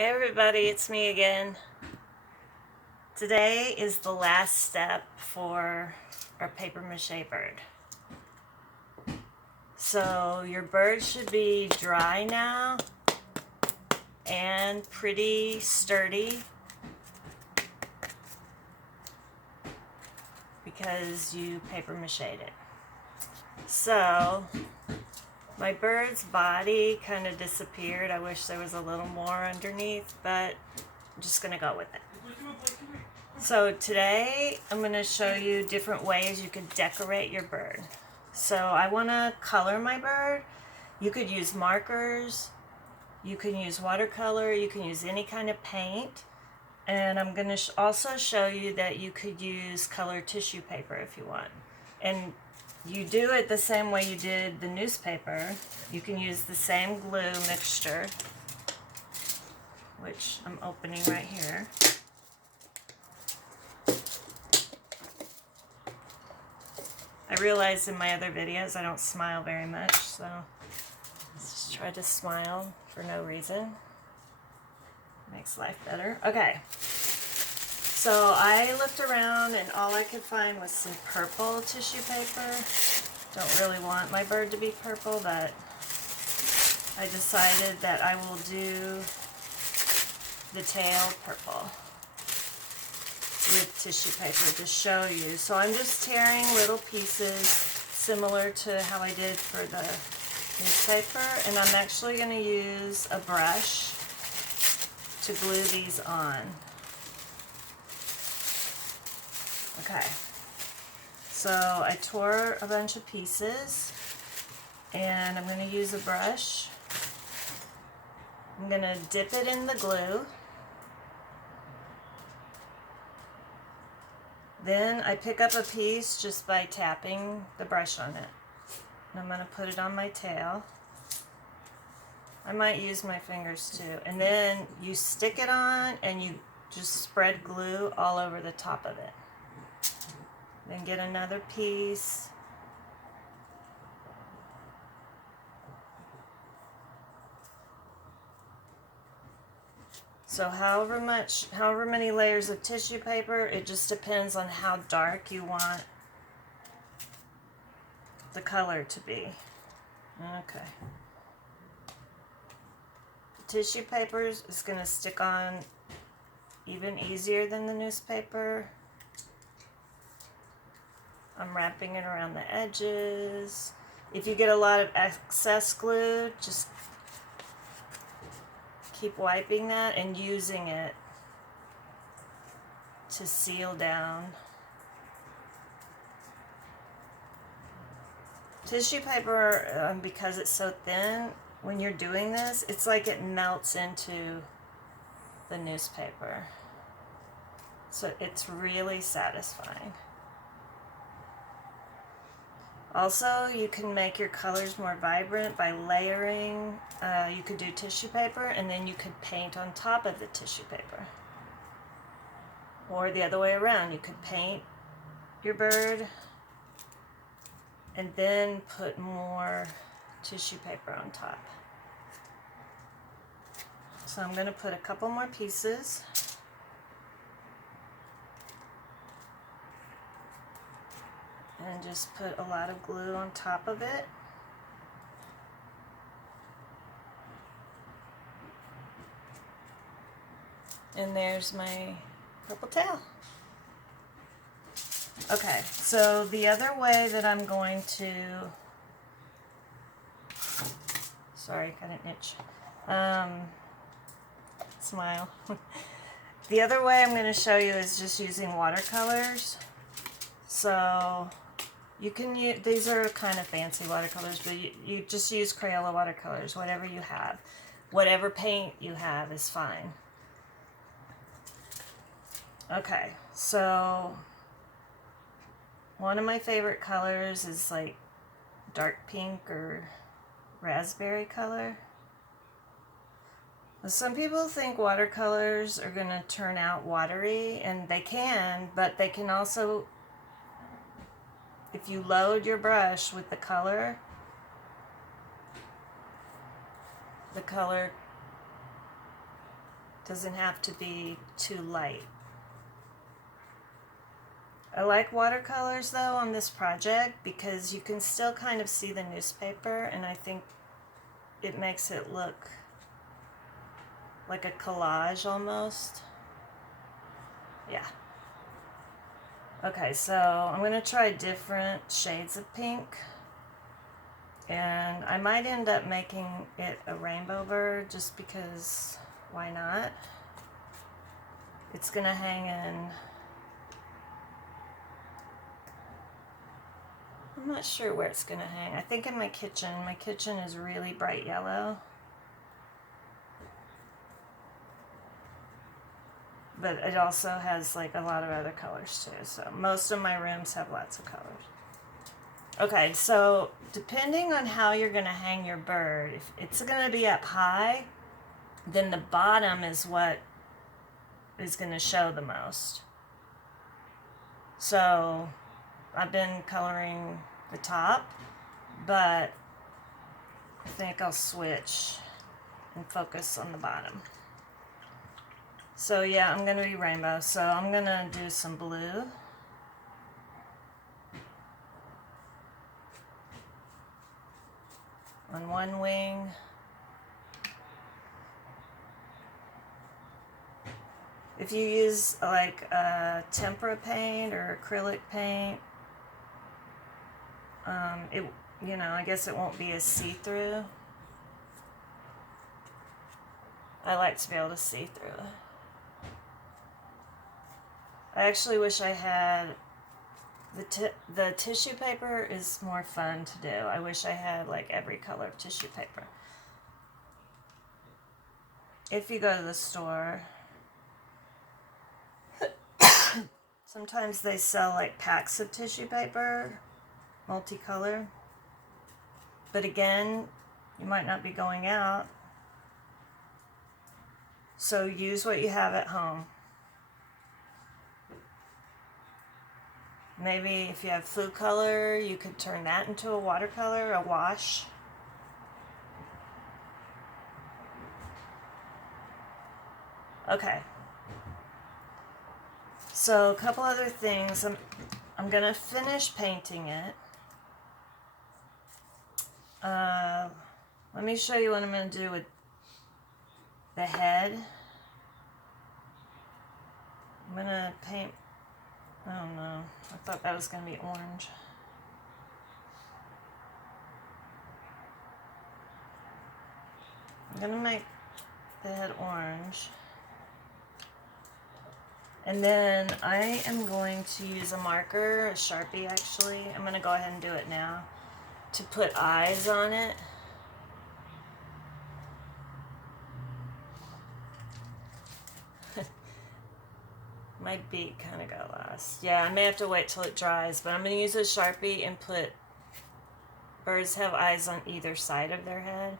Hey everybody, it's me again. Today is the last step for our paper mache bird. So your bird should be dry now and pretty sturdy because you paper mached it. So my bird's body kind of disappeared. I wish there was a little more underneath, but I'm just gonna go with it. So today I'm going to show you different ways you could decorate your bird. So I want to color my bird. You could use markers, you can use watercolor, you can use any kind of paint. And I'm going to also show you that you could use colored tissue paper if you want. And you do it the same way you did the newspaper. You can use the same glue mixture, which I'm opening right here. I realized in my other videos I don't smile very much, so let's just try to smile for no reason. Makes life better. Okay, so I looked around and all I could find was some purple tissue paper. Don't really want my bird to be purple, but I decided that I will do the tail purple with tissue paper to show you. So I'm just tearing little pieces similar to how I did for the newspaper, and I'm actually going to use a brush to glue these on. Okay, so I tore a bunch of pieces and I'm going to use a brush. I'm going to dip it in the glue. Then I pick up a piece just by tapping the brush on it. And I'm going to put it on my tail. I might use my fingers too. And then you stick it on and you just spread glue all over the top of it. Then get another piece. So however many layers of tissue paper, it just depends on how dark you want the color to be. Okay. The tissue paper is going to stick on even easier than the newspaper. I'm wrapping it around the edges. If you get a lot of excess glue, just keep wiping that and using it to seal down. Tissue paper, because it's so thin, when you're doing this, it's like it melts into the newspaper. So it's really satisfying. Also, you can make your colors more vibrant by layering. You could do tissue paper and then you could paint on top of the tissue paper. Or the other way around, you could paint your bird and then put more tissue paper on top. So I'm going to put a couple more pieces. And just put a lot of glue on top of it. And there's my purple tail. Okay, so the other way that I'm going to, sorry, got an itch. Smile. The other way I'm going to show you is just using watercolors. So you can use, these are kind of fancy watercolors, but you just use Crayola watercolors, whatever you have. Whatever paint you have is fine. Okay, so one of my favorite colors is like dark pink or raspberry color. Some people think watercolors are going to turn out watery, and they can, but they can also, if you load your brush with the color Doesn't have to be too light. I like watercolors though on this project because you can still kind of see the newspaper, and I think it makes it look like a collage almost. Yeah. Okay, so I'm going to try different shades of pink. And I might end up making it a rainbow bird just because why not? It's going to hang in... I'm not sure where it's going to hang. I think in my kitchen. My kitchen is really bright yellow. But it also has like a lot of other colors too. So most of my rooms have lots of colors. Okay, so depending on how you're going to hang your bird, if it's going to be up high, then the bottom is what is going to show the most. So I've been coloring the top, but I think I'll switch and focus on the bottom. So yeah, I'm going to be rainbow. So I'm going to do some blue. On one wing. If you use like tempera paint or acrylic paint, I guess it won't be as see-through. I like to be able to see through. I actually wish I had the tissue paper is more fun to do. I wish I had like every color of tissue paper. If you go to the store, sometimes they sell like packs of tissue paper, multicolor. But again, you might not be going out. So use what you have at home. Maybe if you have food color, you could turn that into a watercolor, a wash. Okay. So a couple other things. I'm gonna finish painting it. Let me show you what I'm gonna do with the head. I'm gonna paint. Oh no, I thought that was going to be orange. I'm going to make the head orange. And then I am going to use a marker, a Sharpie actually. I'm going to go ahead and do it now to put eyes on it. My beak kind of got lost. Yeah, I may have to wait till it dries, but I'm going to use a Sharpie and put... Birds have eyes on either side of their head,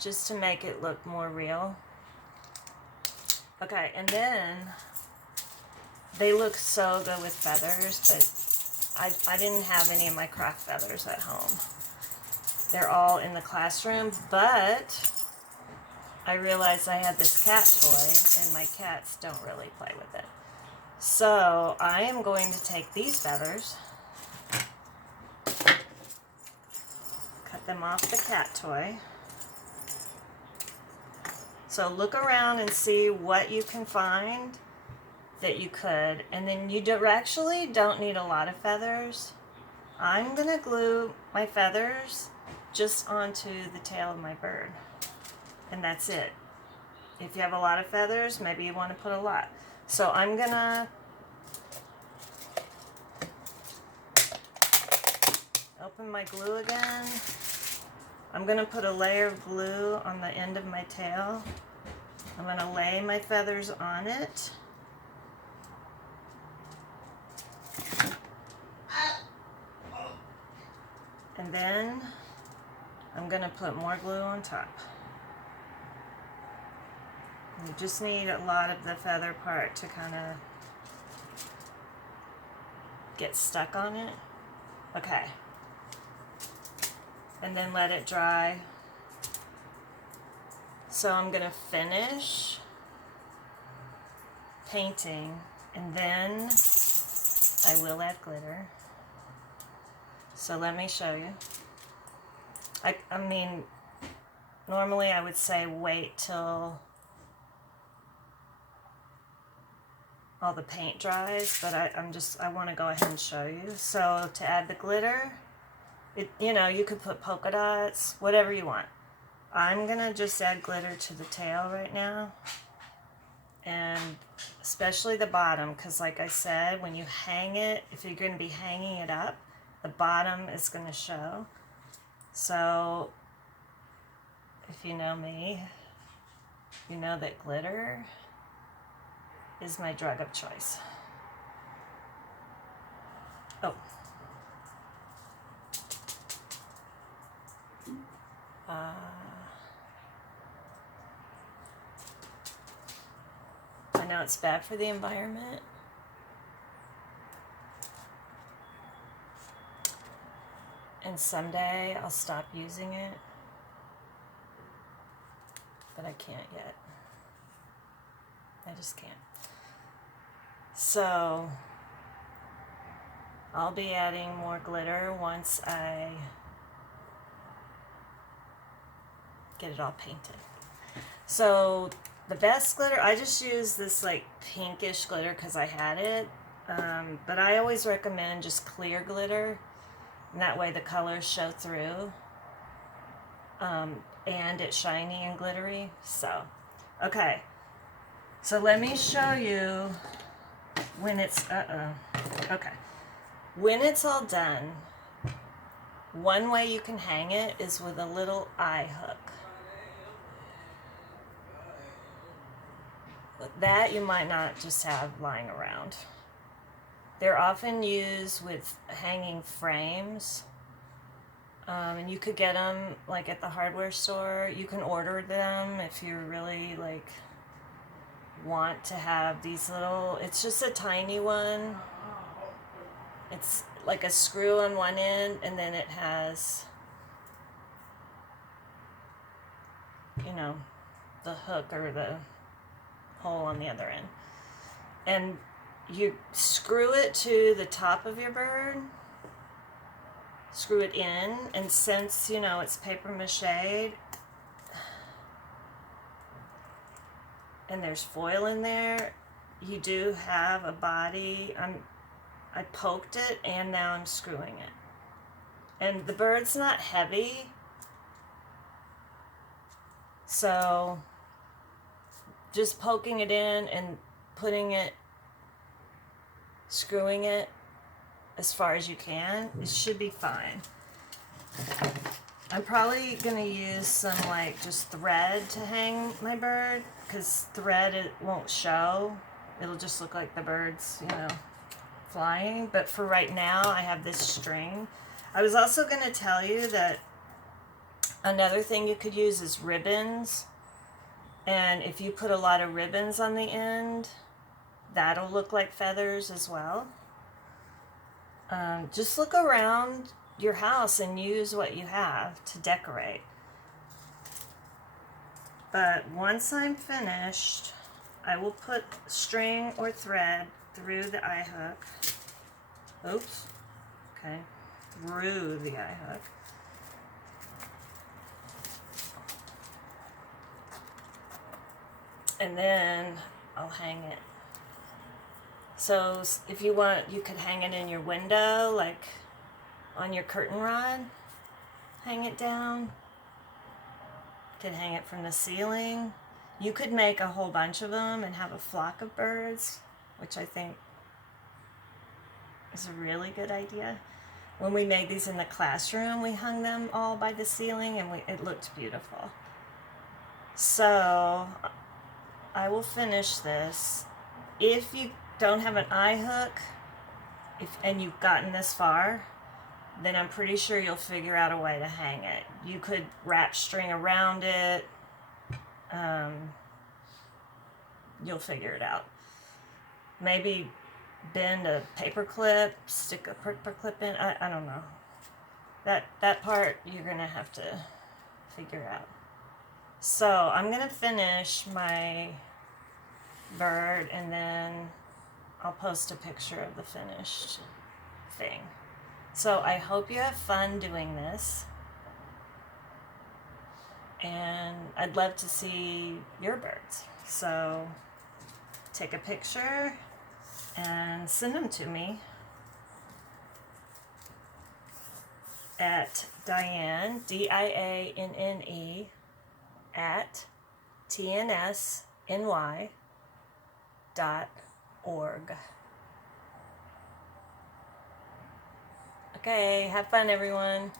just to make it look more real. Okay, and then they look so good with feathers, but I didn't have any of my craft feathers at home. They're all in the classroom, but I realized I had this cat toy, and my cats don't really play with it. So I am going to take these feathers, cut them off the cat toy. So look around and see what you can find that you could, and then you actually don't need a lot of feathers. I'm going to glue my feathers just onto the tail of my bird. And that's it. If you have a lot of feathers, maybe you want to put a lot. So I'm gonna open my glue again. I'm gonna put a layer of glue on the end of my tail. I'm gonna lay my feathers on it. And then I'm gonna put more glue on top. You just need a lot of the feather part to kind of get stuck on it. Okay. And then let it dry. So I'm going to finish painting, and then I will add glitter. So let me show you. I mean, normally I would say wait till all the paint dries, but I want to go ahead and show you. So to add the glitter, you know, you could put polka dots, whatever you want. I'm gonna just add glitter to the tail right now, and especially the bottom, because like I said, when you hang it, if you're going to be hanging it up, the bottom is going to show. So if you know me, you know that glitter is my drug of choice. Oh. I know it's bad for the environment. And someday I'll stop using it. But I can't yet. I just can't. So I'll be adding more glitter once I get it all painted. So the best glitter, I just use this like pinkish glitter because I had it. But I always recommend just clear glitter. And that way the colors show through. And it's shiny and glittery. So, okay. So let me show you when it's, okay. When it's all done, one way you can hang it is with a little eye hook. That you might not just have lying around. They're often used with hanging frames. And you could get them like at the hardware store. You can order them if you really like want to have these little, it's just a tiny one. It's like a screw on one end, and then it has, you know, the hook or the hole on the other end. And you screw it to the top of your bird, screw it in, and since, you know, it's paper mache and there's foil in there, you do have a body. I poked it and now I'm screwing it. And the bird's not heavy, so just poking it in and putting it, screwing it as far as you can, it should be fine. I'm probably going to use some like just thread to hang my bird, because thread, it won't show. It'll just look like the bird's, you know, flying. But for right now, I have this string. I was also going to tell you that another thing you could use is ribbons. And if you put a lot of ribbons on the end, that'll look like feathers as well. Just look around your house and use what you have to decorate. But once I'm finished, I will put string or thread through the eye hook. Oops. Okay. Through the eye hook. And then I'll hang it. So if you want, you could hang it in your window, like on your curtain rod. Hang it down. You could hang it from the ceiling. You could make a whole bunch of them and have a flock of birds, which I think is a really good idea. When we made these in the classroom, we hung them all by the ceiling, and it looked beautiful. So I will finish this. If you don't have an eye hook, and you've gotten this far, then I'm pretty sure you'll figure out a way to hang it. You could wrap string around it. You'll figure it out. Maybe bend a paper clip, stick a paper clip in. I don't know. That part you're gonna have to figure out. So I'm going to finish my bird and then I'll post a picture of the finished thing. So I hope you have fun doing this. And I'd love to see your birds. So take a picture and send them to me at Dianne, Dianne, at tnsny.org. Okay, have fun everyone.